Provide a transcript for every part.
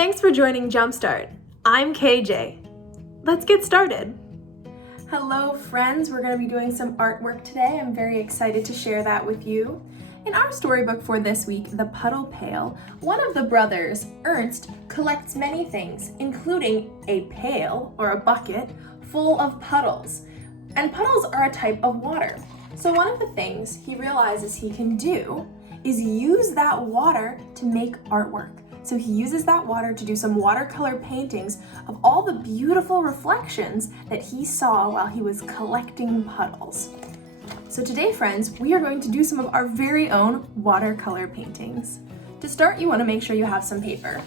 Thanks for joining Jumpstart. I'm KJ. Let's get started. Hello friends, we're going to be doing some artwork today. I'm very excited to share that with you. In our storybook for this week, The Puddle Pail, one of the brothers, Ernst, collects many things, including a pail or a bucket full of puddles. And puddles are a type of water. So one of the things he realizes he can do is use that water to make artwork. So he uses that water to do some watercolor paintings of all the beautiful reflections that he saw while he was collecting puddles. So today, friends, we are going to do some of our very own watercolor paintings. To start, you want to make sure you have some paper.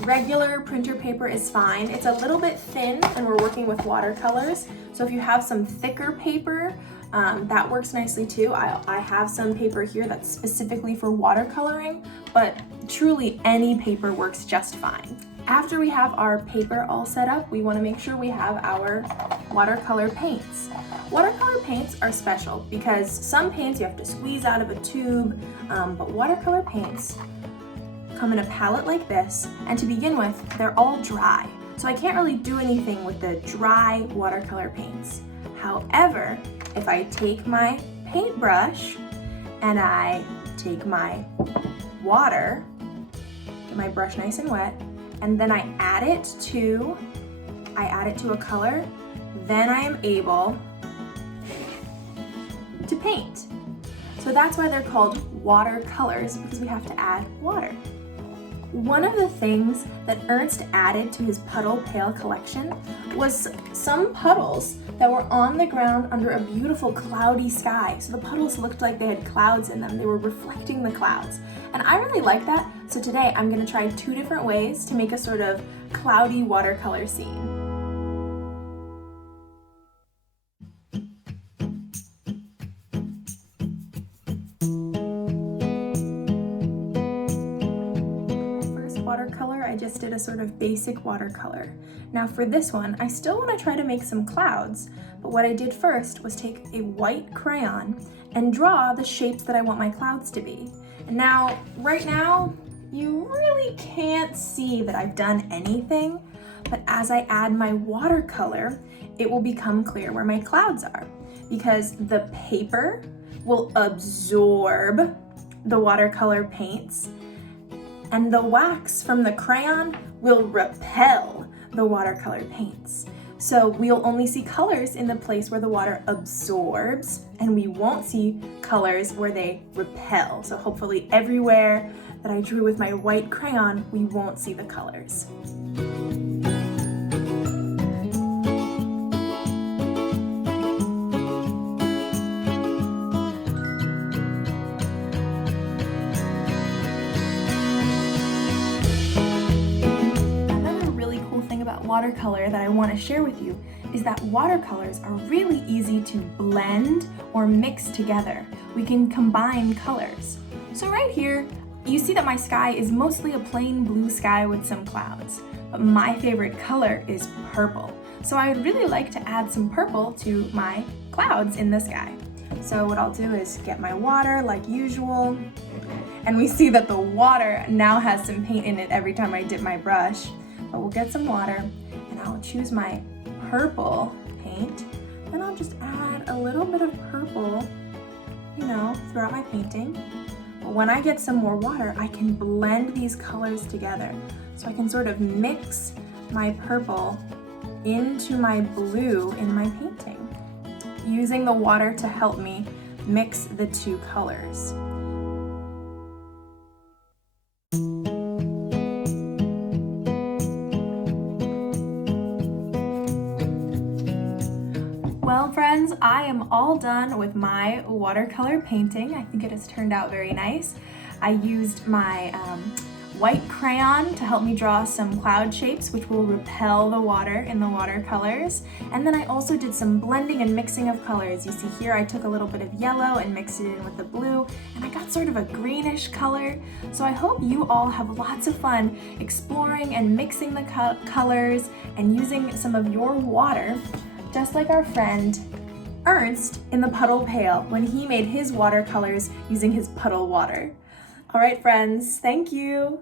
Regular printer paper is fine. It's a little bit thin and we're working with watercolors. So if you have some thicker paper, that works nicely too. I have some paper here that's specifically for watercoloring, but truly any paper works just fine. After we have our paper all set up, we want to make sure we have our watercolor paints. Watercolor paints are special because some paints you have to squeeze out of a tube, but watercolor paints come in a palette like this, and to begin with, they're all dry. So I can't really do anything with the dry watercolor paints. However, if I take my paintbrush and I take my water, get my brush nice and wet, and then I add it to a color, then I am able to paint. So that's why they're called watercolors, because we have to add water. One of the things that Ernst added to his Puddle Pail collection was some puddles that were on the ground under a beautiful cloudy sky. So the puddles looked like they had clouds in them. They were reflecting the clouds. And I really like that. So today I'm going to try 2 different ways to make a sort of cloudy watercolor scene. Watercolor, I just did a sort of basic watercolor. Now for this one, I still want to try to make some clouds, but what I did first was take a white crayon and draw the shapes that I want my clouds to be. And now, right now, you really can't see that I've done anything, but as I add my watercolor, it will become clear where my clouds are, because the paper will absorb the watercolor paints, and the wax from the crayon will repel the watercolor paints. So we'll only see colors in the place where the water absorbs, and we won't see colors where they repel. So hopefully everywhere that I drew with my white crayon, we won't see the colors. Watercolor that I want to share with you is that watercolors are really easy to blend or mix together. We can combine colors. So right here, you see that my sky is mostly a plain blue sky with some clouds, but my favorite color is purple. So I would really like to add some purple to my clouds in the sky. So what I'll do is get my water like usual, and we see that the water now has some paint in it every time I dip my brush. But we'll get some water, and I'll choose my purple paint, and I'll just add a little bit of purple, throughout my painting. But when I get some more water, I can blend these colors together. So I can sort of mix my purple into my blue in my painting, using the water to help me mix the 2 colors. Well, friends, I am all done with my watercolor painting. I think it has turned out very nice. I used my white crayon to help me draw some cloud shapes, which will repel the water in the watercolors. And then I also did some blending and mixing of colors. You see here, I took a little bit of yellow and mixed it in with the blue, and I got sort of a greenish color. So I hope you all have lots of fun exploring and mixing the colors and using some of your water, just like our friend Ernst in the Puddle Pail when he made his watercolors using his puddle water. All right, friends, thank you.